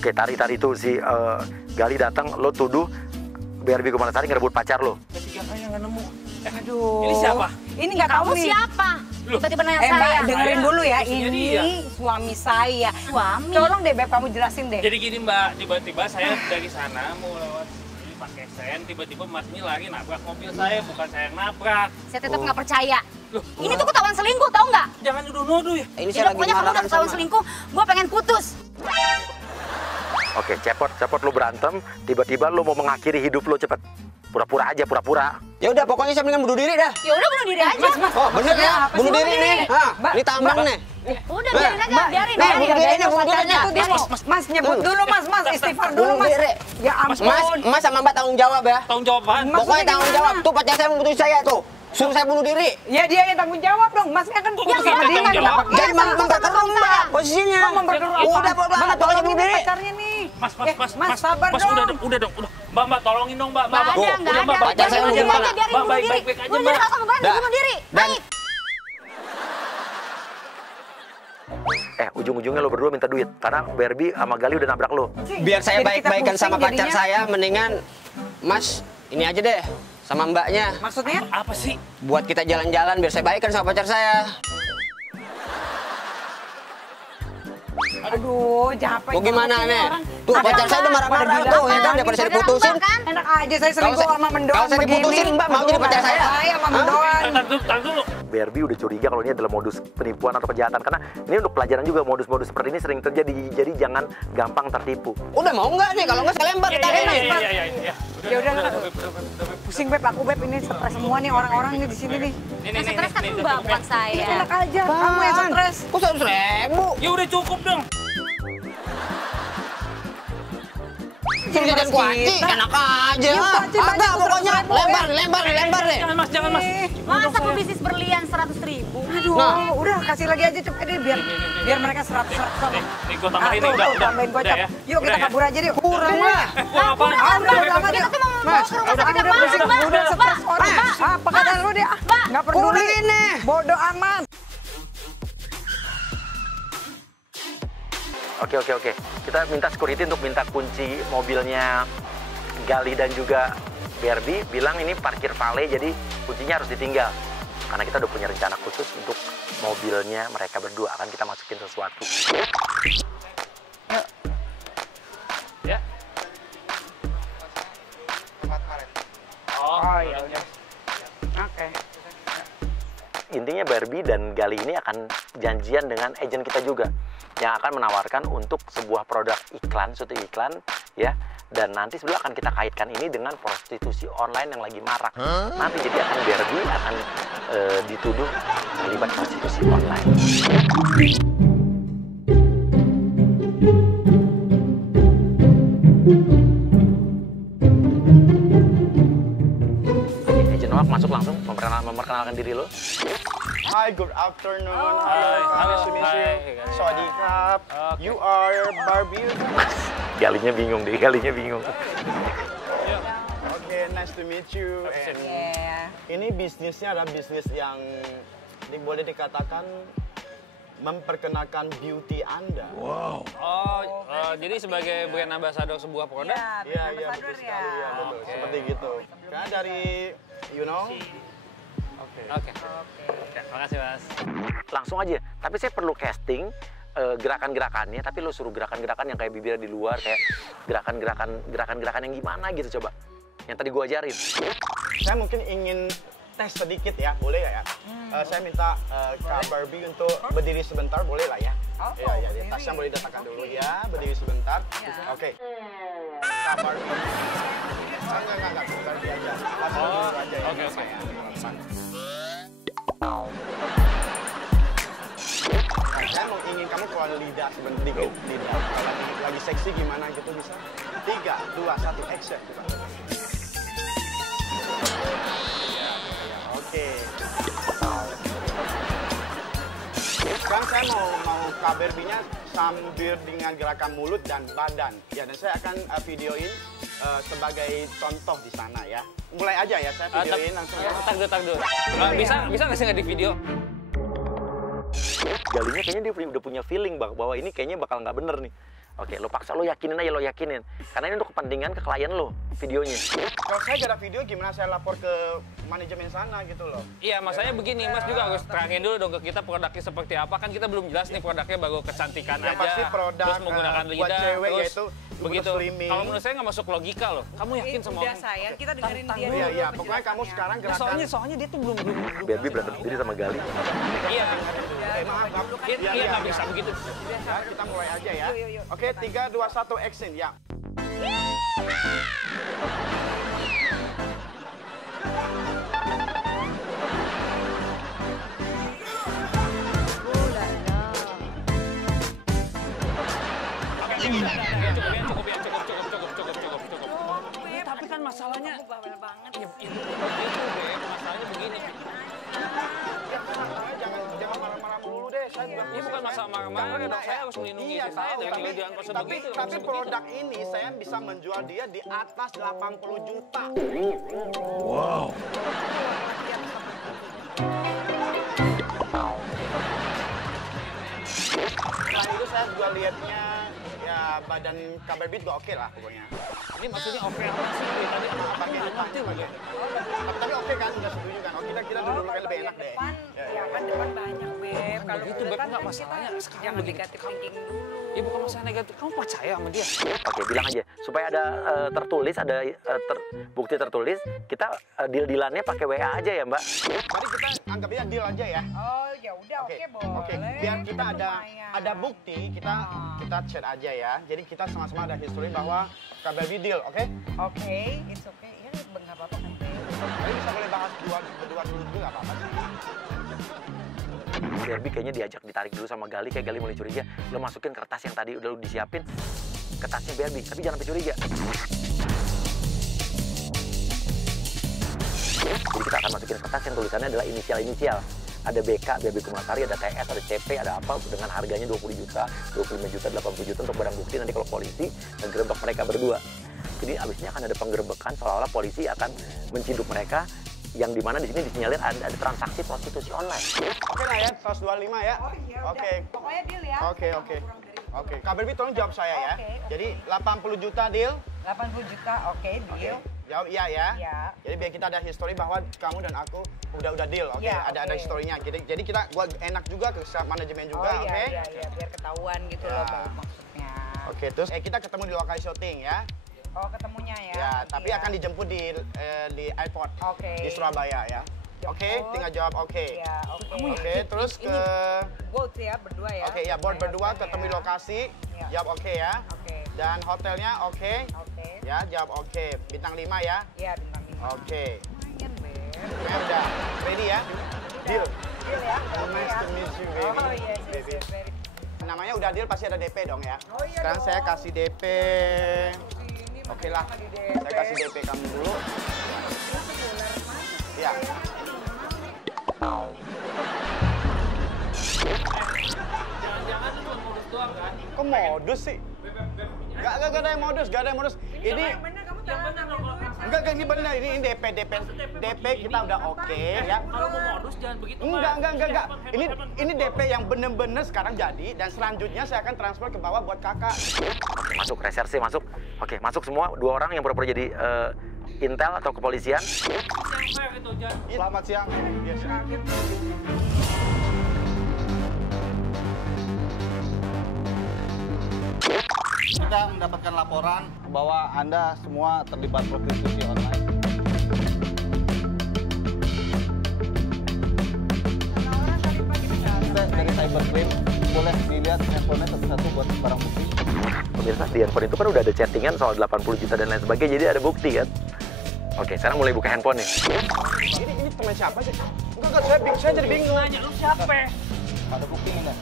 Oke, tari itu si Gali datang, lo tuduh BRB Kumanasari ngerebut pacar lo. Ketiga kali nggak nemu. Aduh. Ini siapa? Ini nggak tahu nih. Siapa? Tiba-tiba nanya saya. Mbak, dengerin dulu ya. Maksudnya Ini dia. suami saya. Suami? Tolong deh, Beb, kamu jelasin deh. Jadi gini Mbak, tiba-tiba saya dari sana mau lewat sini pakai sen, tiba-tiba masnya lari nabrak mobil saya, bukan saya yang nabrak. Saya tetap nggak percaya. Loh, Ini tuh ketahuan selingkuh, tau nggak? jangan nuduh-nuduh ya. Ini Jadi saya lagi pokoknya kamu marah udah ketahuan sama. selingkuh, gue pengen putus. Oke, cepet lo berantem, tiba-tiba lo mau mengakhiri hidup lo cepet. Pura-pura aja, pura-pura. Ya udah pokoknya saya mendingan bunuh diri dah. Ya udah bunuh diri aja. Oh bener ya, apa bunuh sih, diri bunuh nih. diri? Hah, Mbak, ditambang nih. Udah biarin aja, biarin. Nih, bunuh diri nih, bunuh diri nih. Dia mau, Mas nyebut dulu, Mas, istighfar dulu, Bunuh Mas. diri. Ya ampun. Mas sama Mbak tanggung jawab ya. Tanggung jawab apaan? Maksudnya Pokoknya tanggung gimana? jawab. Tuh pacar saya membunuh saya tuh. Suruh saya bunuh diri. Ya dia yang tanggung jawab dong, Masnya kan putus sama siapa dia yang kan. tanggung jawab? Jadi memperkeruh Mbak posisinya. Memperkeruh apa? Udah bodo amat, pokoknya bunuh diri. Pacarnya nih. Mas, sabar Mas, dong. udah dong. Mbak, tolongin dong, Mbak. Nggak ada, Bu, nggak udah, ada. Mbak, pacar saya mau Biarin gimana? aja, biarin Mbak, bunuh diri. baik-baik aja, Bunuh diri, Mbak. kalau kamu berani Dah. bunuh diri. Dan Baik. Ujung-ujungnya lo berdua minta duit. Karena BRB sama Gali udah nabrak lo. biar saya Jadi kita baik-baikan pusing sama pacar jadinya. saya, mendingan Mas ini aja deh sama Mbaknya. Maksudnya? Apa sih? Buat kita jalan-jalan biar saya baikkan sama pacar saya. Aduh, capek. Mau gimana banget nih? ini orang. Tuh pacar saya udah marah-marah tuh ya kan daripada saya diputusin. Enak aja saya selingkuh sama mendoan kalau saya begini. diputusin, Mbak, mau jadi pacar saya? Saya sama mendoan. Tar dulu. BRB udah curiga kalau ini adalah modus penipuan atau kejahatan. Karena ini untuk pelajaran juga, modus-modus seperti ini sering terjadi. Jadi jangan gampang tertipu. Udah mau nggak nih? Kalau nggak saya lempar kita ini. Iya. Ya udah, pusing Beb, aku Beb ini stres semua nih orang-orang nih di sini nih. Yang stres kan mbak, bukan saya. Enak aja, kamu yang stres. Kok 100.000? Ya udah cukup dong. Suruh jajan kuaci, enak aja. Iya, kuaci banyak Agak tuh, pokoknya 100.000 lempar deh. Jangan mas. Masa pebisnis berlian 100.000? Aduh, Nah. udah kasih lagi aja cepet deh biar mereka serap. Nih gue tambahin nih, Tuh, udah. tambahin gocap. ya. Yuk kita Udah ya. kabur aja yuk. Kurang lah. Apaan? Udah, Kita tuh mau bawa Mas, ke rumah udah sakit yang mahal, pusing, Mbak. udah stres orang. Mbak, Apa kata lu dia? Mbak. Nggak peduli. Udah ini. Bodoh amat. Oke. Kita minta security untuk minta kunci mobilnya Gali dan juga BRB. Bilang ini parkir valet, jadi kuncinya harus ditinggal. Karena kita udah punya rencana khusus untuk mobilnya mereka berdua. Akan kita masukin sesuatu. Ya. Oh iya. Oke. Intinya Barbie dan Gali ini akan janjian dengan agen kita juga yang akan menawarkan untuk sebuah produk iklan, suatu iklan ya. Dan nanti sebenarnya akan kita kaitkan ini dengan prostitusi online yang lagi marak. Nanti jadi akan Barbie akan dituduh terlibat prostitusi online. Oke, agent Wak masuk langsung memperkenalkan diri lo. Hi, good afternoon. Hi. Nice to meet you. Hi. Sawadee krap. You are Barbie. Galinya bingung deh, Galinya bingung. Okay, nice to meet you. And ini bisnisnya adalah bisnis yang boleh dikatakan memperkenalkan beauty Anda. Oh, jadi sebagai brand ambassador sebuah produk? Iya, betul sekali. Ya, betul. Seperti gitu. Karena dari, you know, Oke, makasih Mas. Langsung aja, tapi saya perlu casting gerakan-gerakannya, tapi lo suruh gerakan-gerakan yang kayak bibir di luar, kayak gerakan-gerakan yang gimana gitu coba. Yang tadi gua ajarin. saya mungkin ingin tes sedikit ya, boleh ya? Saya minta Kak Barbie untuk berdiri sebentar, boleh lah ya? Iya, tasnya boleh diletakkan dulu ya, berdiri sebentar. Oke. Kak Barbie. Enggak, Barbie aja. Tasnya dulu aja ya. Oke. Nah, saya mau ingin kamu keluar lidah sebentar dikit, lidah. Kalau lagi seksi gimana gitu bisa? 3, 2, 1, action. Oke. Sekarang saya mau Kak Barbie-nya sambil dengan gerakan mulut dan badan. Ya, dan saya akan videoin sebagai contoh di sana ya. Mulai aja ya, saya videoin langsung ya. Tak dulu. Bisa nggak sih nggak di video? Galinya kayaknya dia udah punya feeling bahwa ini kayaknya bakal nggak bener nih. Oke, lo paksa, lo yakinin aja, lo yakinin. Karena ini untuk kepentingan ke klien lo, videonya. Kalau saya gak ada video, gimana saya lapor ke manajemen sana gitu loh. Iya, masanya begini, Mas juga harus terangin dulu dong ke kita produknya seperti apa. Kan kita belum jelas nih produknya baru kecantikan Yang aja. pasti produk terus menggunakan buat lidah, cewek terus yaitu begitu. slimming. Kalau menurut saya nggak masuk logika loh. Kamu yakin sama Udah aku? sayang, kita dengerin dia Iya, dulu iya, pokoknya kamu penjelasannya. sekarang gerakan. Soalnya dia tuh belum Barbie berantem sendiri sama Gali. Iya. Maaf. Iya, nggak bisa begitu. Ya, kita mulai aja ya. Yuk. Oke, 3, 2, 1, action, ya. Cukup. Tapi kan masalahnya Kamu bawel banget. masalahnya begini. Jangan marah-marah mulu deh. Saya juga Ini bukan masalah marah-marah dong. Saya harus melindungi Iya, istri saya tahu, dari tapi, kelebihan konsep tapi, begitu. tapi produk ini saya bisa menjual dia di atas 80 juta. Nah itu saya juga lihatnya ya badan kabar beat juga oke lah pokoknya. Ini maksudnya oke apa sih? Tadi Bagian depannya bagian. Tapi oke kan sudah setuju kan? Oh kita duduk lebih enak deh. Depan, ya kan depan banyak, Beb. Kalau begitu, Beb, nggak masalahnya. Sekarang jangan begini. negatif thinking dulu. Ya bukan masalah negatif. Kamu percaya sama dia? Oke, bilang aja supaya ada tertulis, ada bukti tertulis. Kita deal-dealannya pakai WA aja ya, Mbak. Tadi kita anggapnya deal aja ya. Oh, ya udah oke boleh. Oke, biar kita Kan ada lumayan. bukti, kita chat aja ya. Jadi kita sama-sama ada history bahwa kabar beat deal, oke? Oke, it's okay. Ya nggak apa-apa kan, Beb. Tapi bisa boleh bahas berdua dulu juga nggak apa-apa sih. Barbie kayaknya diajak ditarik dulu sama Gali, kayak Gali mulai curiga. Lo masukin kertas yang tadi udah lo disiapin, kertasnya Barbie, tapi jangan sampai curiga. Jadi kita akan masukin kertas yang tulisannya adalah inisial-inisial. Ada BK, Barbie Kumalasari, ada TS, ada CP, ada apa, dengan harganya 20 juta, 25 juta, 80 juta untuk barang bukti nanti kalau polisi menggerebek mereka berdua. Jadi abisnya akan ada penggerebekan seolah-olah polisi akan menciduk mereka, yang dimana di sini disinyalir ada transaksi prostitusi online. Oke lah ya, 125 ya. Oh iya, udah. Oke. Pokoknya deal ya. Oke. Oke, Kak Barbie tolong jawab saya ya. Oke. Jadi 80 juta deal. 80 juta, oke, deal. Jawab iya ya. Iya. Jadi biar kita ada history bahwa kamu dan aku udah deal, oke? Iya, Ada oke. historinya. Jadi gua enak juga ke manajemen juga, Oh oke? iya, biar ketahuan gitu Ya. loh maksudnya. Oke, terus kita ketemu di lokasi syuting ya. Oh, ketemunya ya. Ya, tapi Iya. akan dijemput di airport Oke. di Surabaya ya. Oke, Jemput. tinggal jawab oke. Iya, oke. Oke, terus ke Boat ya, berdua ya. Oke, ya board berdua Hotelnya ketemu di ya. lokasi. Iya. Jawab oke ya. Oke. Dan hotelnya oke. Oke. Ya, jawab oke. Bintang 5 ya. Iya, bintang 5. Oke. Lumayan, Beb. Ya udah. Ready ya? Deal. Deal ya. Oh, oke nice ya. to meet you, baby. Oh, yes, Baby. very. Namanya udah deal pasti ada DP dong ya. Oh, iya Sekarang dong. saya kasih DP. Ini Oke lah. di DP. Saya kasih DP kamu dulu. Ya. Jangan-jangan itu modus doang kan? Kok modus sih? Gak ada yang modus, gak ada yang modus. Ini Bener kamu tahan enggak ini benar ini DP kita udah oke ya. Kalau mau modus jangan begitu. Enggak. Ini DP yang bener-bener sekarang jadi dan selanjutnya saya akan transfer ke bawah buat kakak. Oke, masuk reserse, masuk. Oke, masuk semua 2 orang yang pura-pura jadi intel atau kepolisian. Selamat siang. Yes. Kita mendapatkan laporan bahwa Anda semua terlibat prostitusi online. Kita dari cybercrime, boleh dilihat handphonenya satu-satu buat barang bukti. Pemirsa, di handphone itu kan udah ada chattingan soal 80 juta dan lain sebagainya, jadi ada bukti kan. Oke, sekarang mulai buka handphonenya. Ini teman siapa sih? Enggak, saya jadi bingung. Nanya lu siapa? Ada bukti nggak?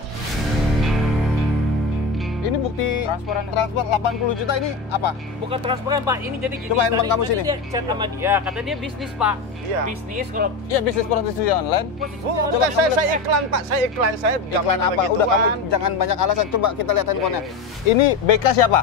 Ini bukti transfer 80 juta ini apa? Bukan transferan Pak, ini jadi gini. Coba handphone tadi- kamu tadi sini. Dia chat sama dia, kata dia bisnis Pak. Iya. Bisnis kalau Iya, bisnis prostitusi online. Oh, bukan saya iklan Pak, saya iklan. Saya Iklan apa? Udah kamu jangan banyak alasan. Coba kita lihat handphonenya. Ini BK siapa?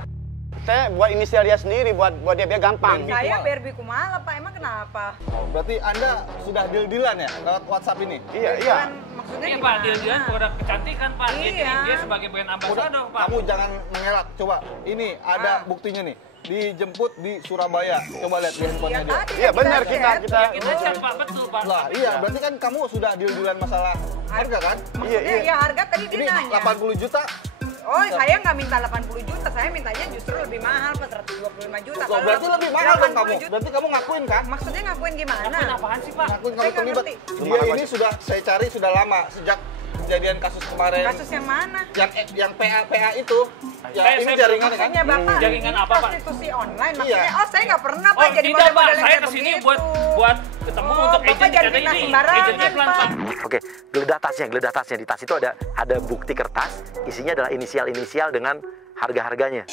Saya buat inisial dia sendiri, buat dia biar gampang. Saya Barbie Kumala, Pak. Emang kenapa? Berarti Anda sudah deal-dealan ya lewat WhatsApp ini? Iya. Kan maksudnya Iya gimana? Pak, dia produk kecantikan Pak. Iya. Dia sebagai brand Udah, ambassador Pak. kamu jangan mengelak. Coba, ini ada buktinya nih. Dijemput di Surabaya. Coba lihat di handphonenya dia. Tadi Iya kan benar chat. kita Ya, kita chat Pak, betul Pak. Lah, iya, berarti kan kamu sudah deal-dealan masalah harga kan? Iya, Ya, ya harga tadi dia Ini nanya. 80 juta. Oh, saya nggak minta 80 juta, saya mintanya justru lebih mahal, Pak, 125 juta. Loh, berarti lebih mahal dong kamu. 80 juta. Berarti kamu ngakuin kan? Maksudnya ngakuin gimana? Ngakuin apaan sih Pak? Ngakuin Saya kamu nggak terlibat. ngerti. Dia ini sudah saya cari sudah lama sejak kejadian kasus kemarin. Kasus yang mana? Yang PA itu. Ya, Saya- ini saya- jaringan kan? Maksudnya Bapak, Jaringan ini apa, Pak? prostitusi online. Maksudnya, Iya. oh saya nggak pernah, Pak, Oh jadi tidak Pak, model-model saya kayak kesini begitu. buat ketemu Oh, untuk Bapak agent jangan data fitnah ini. sembarangan, Agentnya pelan Pak. Pak. Oke, geledah tasnya. Di tas itu ada bukti kertas, isinya adalah inisial dengan harga-harganya.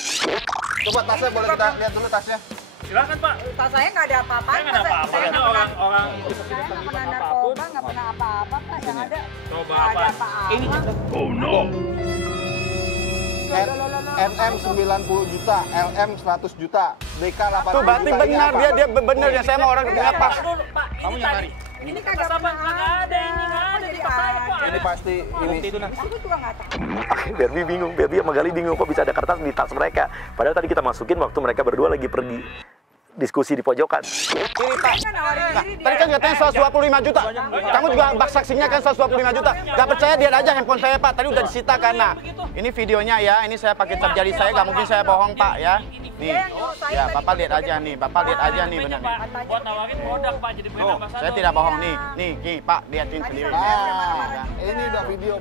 Coba tasnya boleh kita lihat dulu tasnya. Silakan Pak. Tas saya nggak ada apa-apa. Saya nggak ada apa-apanya orang-orang itu Saya nggak terlibat pernah apapun. narkoba, nggak pernah apa-apa, Pak. Yang ada Coba nggak apa? ada apa-apa. Ini NM 90 juta, LM 100 juta, DK 80 Tuh berarti juta. benar Ini apa? dia benar ya saya mau orang Pak, kenapa? dulu, Pak. Kamu Ini yang tadi. cari? Ini kertas apa? Nggak ada ini, nggak ada di tas saya Pak. Ini pasti ini. Aku juga nggak tahu. Oke, Barbie sama Gali bingung kok bisa ada kertas di tas mereka. Padahal tadi kita masukin waktu mereka berdua lagi pergi diskusi di pojokan. Ini Pak. Saya nawarin diri dia. Tadi kan katanya 125 juta. Kamu juga bak saksinya kan 125 juta. Gak percaya lihat aja handphone saya Pak. Tadi udah disita kan. Nah, ini videonya ya. Ini saya pakai cap jari saya. Gak mungkin saya bohong Pak ya. Nih. Ya, Bapak lihat aja nih. Bapak lihat aja nih benar nih. Pak, buat nawarin produk Pak jadi brand Oh, ambassador. saya tidak bohong nih. Nih Pak, lihatin sendiri. Nah, ini udah video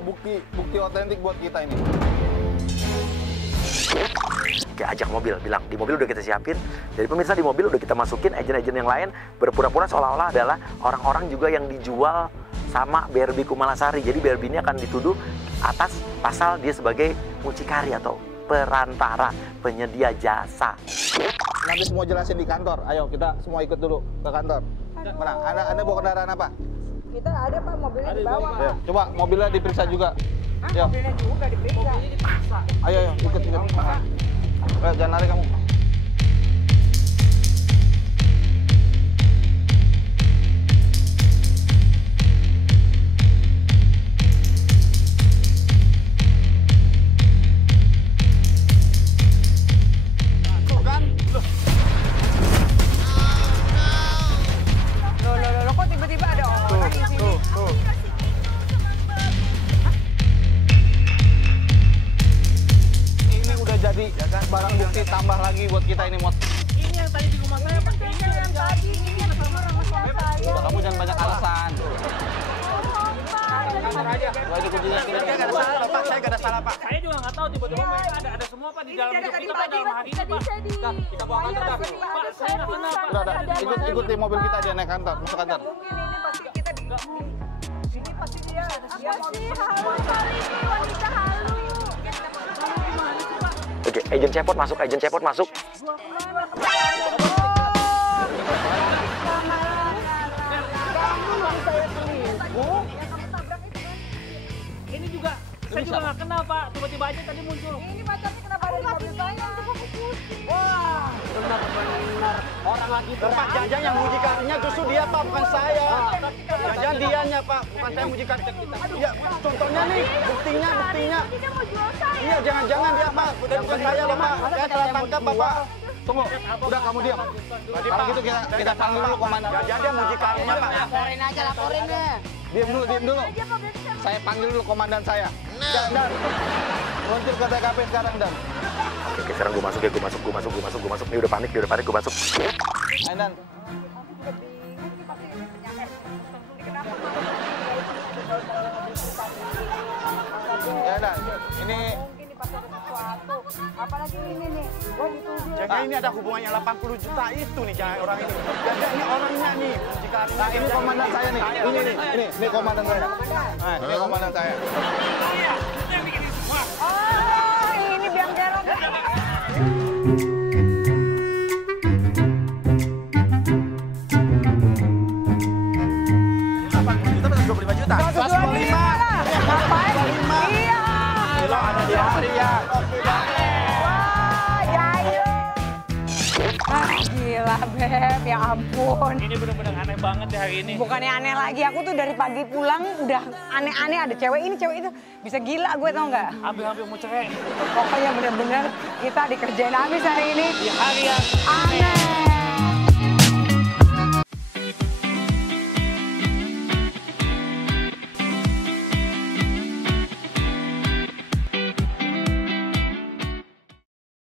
bukti otentik buat kita ini. Oke, ajak mobil, bilang di mobil udah kita siapin. Jadi pemirsa di mobil udah kita masukin agen-agen yang lain berpura-pura seolah-olah adalah orang-orang juga yang dijual sama BRB Kumalasari. Jadi BRB ini akan dituduh atas pasal dia sebagai mucikari atau perantara, penyedia jasa. Nanti semua jelasin di kantor. Ayo kita semua ikut dulu ke kantor. Mana? Anda bawa kendaraan apa? Kita ada, Pak, mobilnya di bawah. Ayo, coba mobilnya diperiksa juga. Hah, Yuk. mobilnya juga diperiksa. Ayo, ikut. Ayo, jangan lari kamu. Loh, kok tiba-tiba ada orang di sini? Ini udah jadi ya kan barang bukti tambah lagi buat kita ini mot. Ini yang tadi di rumah saya Pak. Ini yang tadi. Udah, kamu jangan banyak alasan. Lagi kuncinya Pak, saya gak ada salah Pak. Saya juga nggak tahu tiba-tiba mereka ada semua Pak di dalam hidup kita Pak dalam hari ini Pak. Kita bawa kantor Pak. Pak, saya nggak kenal Pak. Udah, ikut di mobil kita dia naik kantor, masuk kantor. Mungkin ini pasti kita di sini pasti dia mau Oke, agen cepot masuk. Ini juga saya juga nggak kenal Pak. Tiba-tiba aja tadi muncul. Ini pacarnya kenapa ada di mobil saya? Wah, benar-benar orang lagi Pak, jangan yang mucikarinya justru dia Pak, bukan saya. Jangan dianya Pak, bukan saya mucikari. Iya, contohnya nih, buktinya. Iya, jangan-jangan dia Pak, bukan saya loh Pak. Saya salah tangkap Bapak. Tunggu, udah kamu diam. Kalau gitu kita panggil dulu komandan. Jangan dia mucikarinya Pak. Laporin deh. Diam dulu. Saya panggil dulu komandan saya. Dan meluncur ke TKP sekarang dan. Oke, sekarang gue masuk. Ini udah panik, gue masuk. Dan ya dan ini Mungkin di pasar ada sesuatu. Apalagi ini nih, gue dituduh. Jangan ini ada hubungannya 80 juta itu nih, jangan orang ini. Jangan ini orangnya nih, mucikari. nah, ini komandan saya nih. Ini komandan saya. Nah, ini komandan saya. Oh, ini biang kerok. Juta. 125. Ngapain? Iya. Kilo ada di hari ya. Wah, Jayo. Ah, gila, Beb, ya ampun. Ini bener-bener aneh banget ya hari ini. Bukannya aneh lagi, aku tuh dari pagi pulang udah aneh-aneh, ada cewek ini, cewek itu. Bisa gila gue, tau nggak? Hampir-hampir mau cerai. Pokoknya bener-bener kita dikerjain habis hari ini. Di hari yang Aneh.